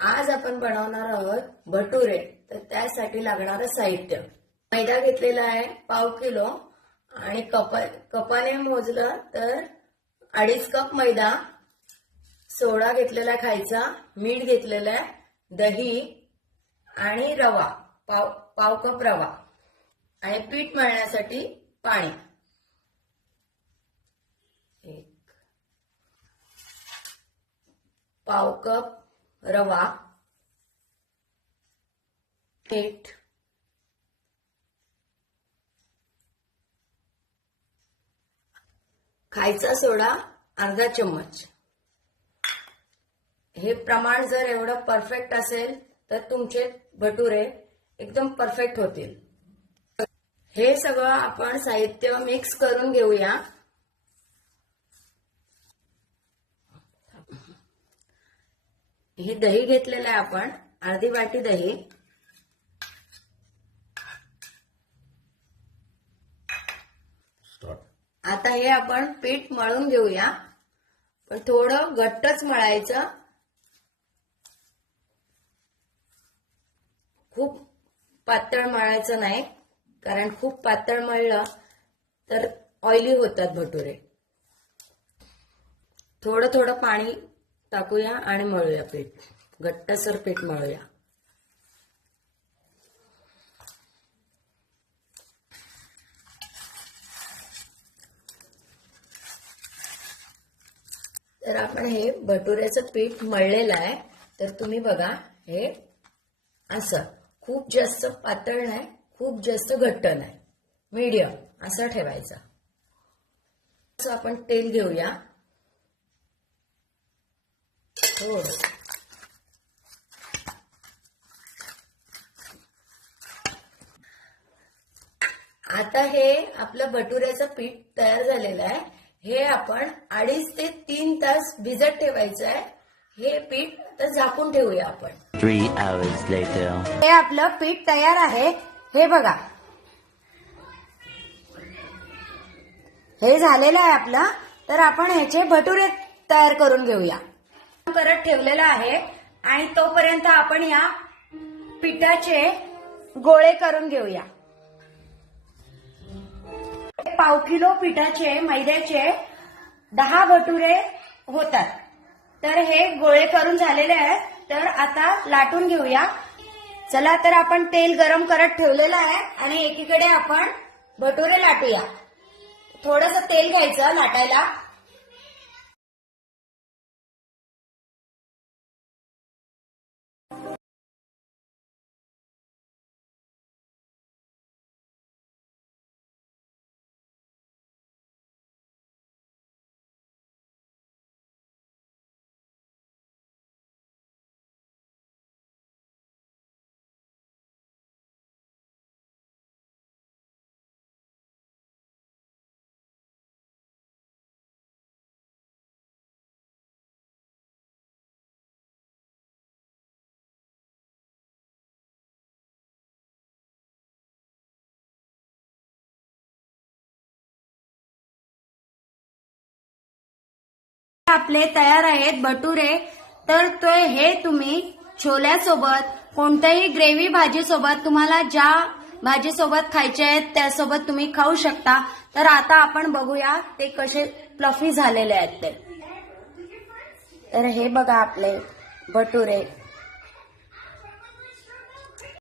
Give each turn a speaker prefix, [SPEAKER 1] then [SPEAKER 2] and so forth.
[SPEAKER 1] आज आपण बनवणार आहोत भटुरे. तर त्यासाठी लागणारं साहित्य. मैदा घेतलेला आहे पाव किलो आणि कप कपाने मोजलं तर अडीच कप मैदा. सोडा घेतलेला खायचा मीठ घेतलेलं आहे दही आणि रवा पाव पाव कप रवा. आणि पीठ मळण्यासाठी पाणी. एक. पाव कप रवा मीठ खायचा सोडा अर्धा चम्मच. हे प्रमाण जर एवढं परफेक्ट असेल तर तुमचे भटुरे एकदम परफेक्ट होतील. हे सगळं आपण साहित्य मिक्स करून घेऊया. ही दही घेतलेलं आहे आपण. अर्धी वाटी दही. आता हे आपण पीठ मळून घेऊया. पण थोडं घट्टच मळायचं. खूप पातळ मळायचं नाही कारण खूप पातळ मळलं तर ऑइली होतात भटुरे. थोडं थोडं पाणी टाकूया आणि मळूया पीठ. घट्टसर पीठ मळूया. तर आपण हे भटुऱ्याचं पीठ मळलेलं आहे. तर तुम्ही बघा हे असं. खूप जास्त पातळ नाही खूप जास्त घट्ट नाही. मीडियम असं ठेवायचं. असं आपण तेल घेऊया. थोडं आता हे आपलं भटुऱ्याचं पीठ तयार झालेलं आहे. हे आपण अडीच ते तीन तास भिजत ठेवायचं आहे. हे पीठ आता झाकून ठेवूया आपण.
[SPEAKER 2] Three hours later.
[SPEAKER 1] हे आपलं पीठ तयार आहे. हे बघा. हे झालेलं आहे आपलं. तर आपण ह्याचे भटुरे तयार करून घेऊया. करत ठेवलेला आहे आणि तोपर्यंत आपण या पिठाचे गोळे करून घेऊया. पाव किलो पिठाचे मैद्याचे दहा भटुरे होतात. तर हे गोळे करून झालेले आहेत. तर आता लाटून घेऊया. चला तर आपण तेल गरम करत ठेवलेलं आहे आणि एकीकडे आपण भटुरे लाटूया. थोडस तेल घ्यायचं लाटायला. आपले तयार आहेत भटुरे तर ते हे तुम्ही छोल्यासोबत कोणत्याही ग्रेव्ही भाजीसोबत तुम्हाला ज्या भाजीसोबत खायचे आहेत त्यासोबत तुम्ही खाऊ शकता. तर आता आपण बघूया ते कसे प्लफी झालेले आहेत ते. तर हे बघा आपले भटुरे